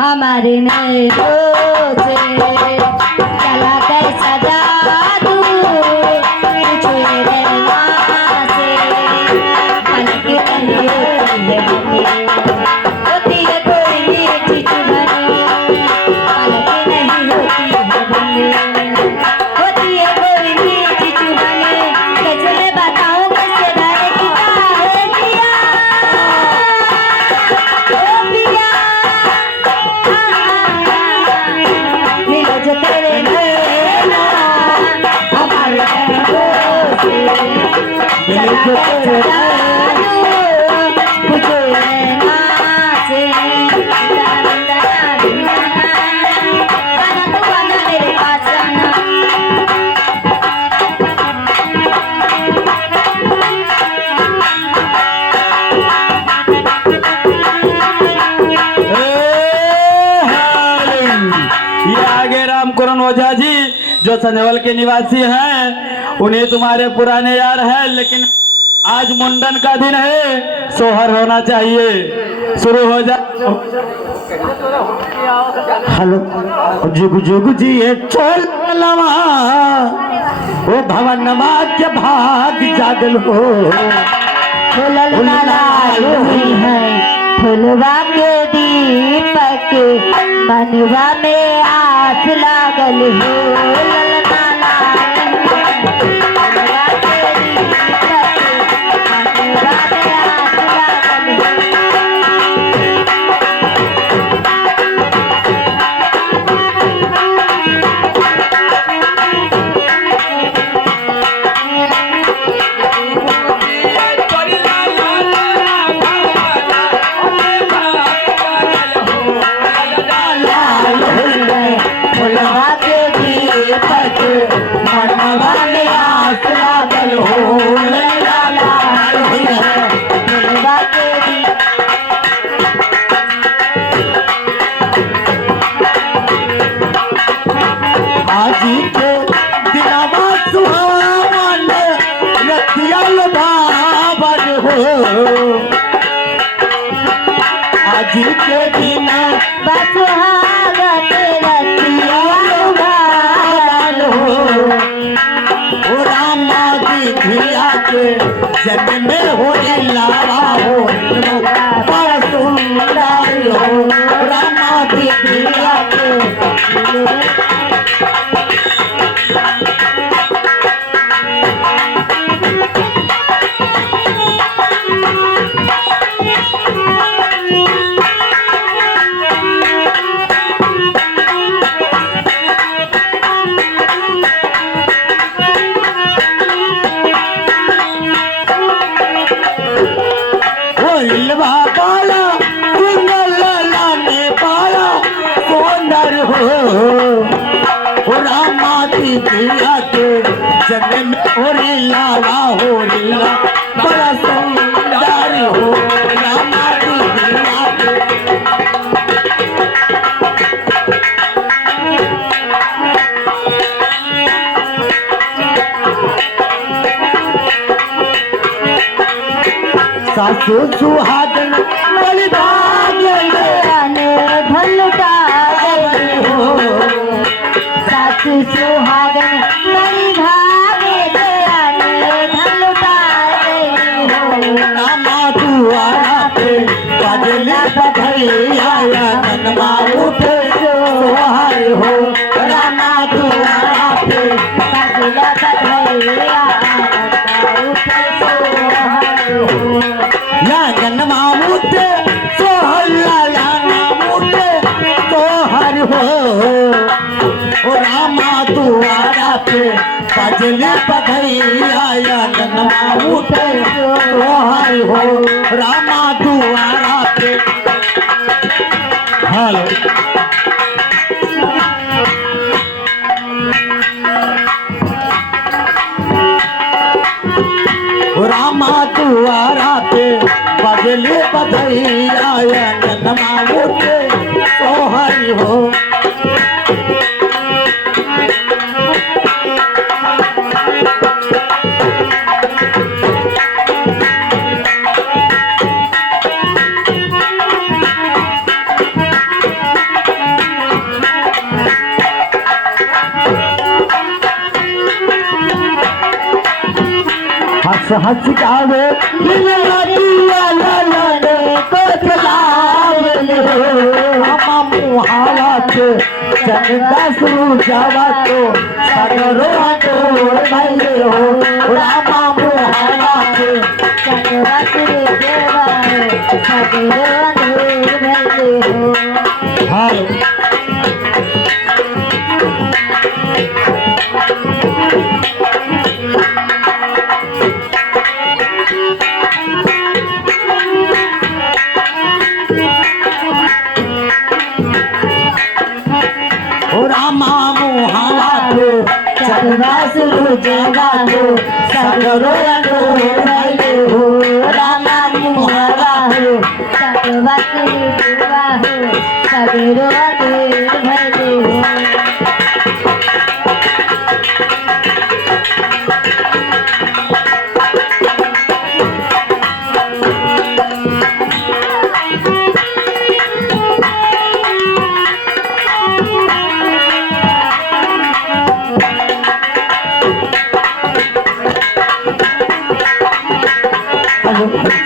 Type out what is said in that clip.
हमारे नैनों से चला कैसा जादू छुए नैना से पलक नहीं होती है कोई मीठी चुभन पलक नहीं होती है कोई मीठी चुभन कैसे मैं बताऊं कैसे डरे की काहे किया ओ पिया मिलो जो तेरे नैना हमारे नैनों से मिलो जो तेरे जादू मुझे नैना से आना तो आना मेरे पास आना ये आगे रामकरण ओझा जी जो सनेवल के निवासी हैं, उन्हें तुम्हारे पुराने यार हैं, लेकिन आज मुंडन का दिन है, सोहर होना चाहिए। शुरू हो जा। हेलो जुग जुग जी ये चल लवा ओ भवनमा के भाग जागल हो हुई है फुलवा के दीपक मनवा में आस लागल हो ललना फुलवा के दीपक मनवा में आस लागल हो फुलवा के दीपक मनवा में आस लागल हो ललना फुलवा के आज के दिलावा सुहावन रतियल बाबर हो आज के दिन बसुहागन रतिया बाल हो ओ रामा दिखिया के जन्म में हो लावा हो बड़ा सुंदर हो रामा दिखिया के इलवा पाला सुंदर लाला ने पाला सुंदर हो रामा दिखिया के जन्म में हो लावा हो लीला बड़ा सुंदर हो रामा दिखिया के सासु सुहागन बलि भाग्य आने भलुटा गई हो सासु सुहागन बड़ी भागे आने भलुटा गई हो रामा दुआरा पे बजला बधैया ननमा उठे सोहार हो रामा दुआरा पे बजला बधैया उठे सोहर हो या ननमा उठे सोहर उठे सोहर हो ओ रामा दुआरा पे बजले बधैया ननमा उठे सोहर हो रामा दुआरा पे। हेलो रामा दुआरा पे बजले बधैया ननमा उठे सोहर हो हंस गावे दिल लगिया ललने को चलावे रामा मुहावा के चंदा सूरजावा तो सगरो डोर भले हो रामा मुहावा के चंद्रा तेरे देवा हो सगरो अंधेर भले हो हाँ रामा मुहावा को चंद्रा सूरजावा हो सगरो अंधेर भले हो रामा मुहावा हो चंद्रा तेरे देवा हो सगरो अंधेर भले हो हेलो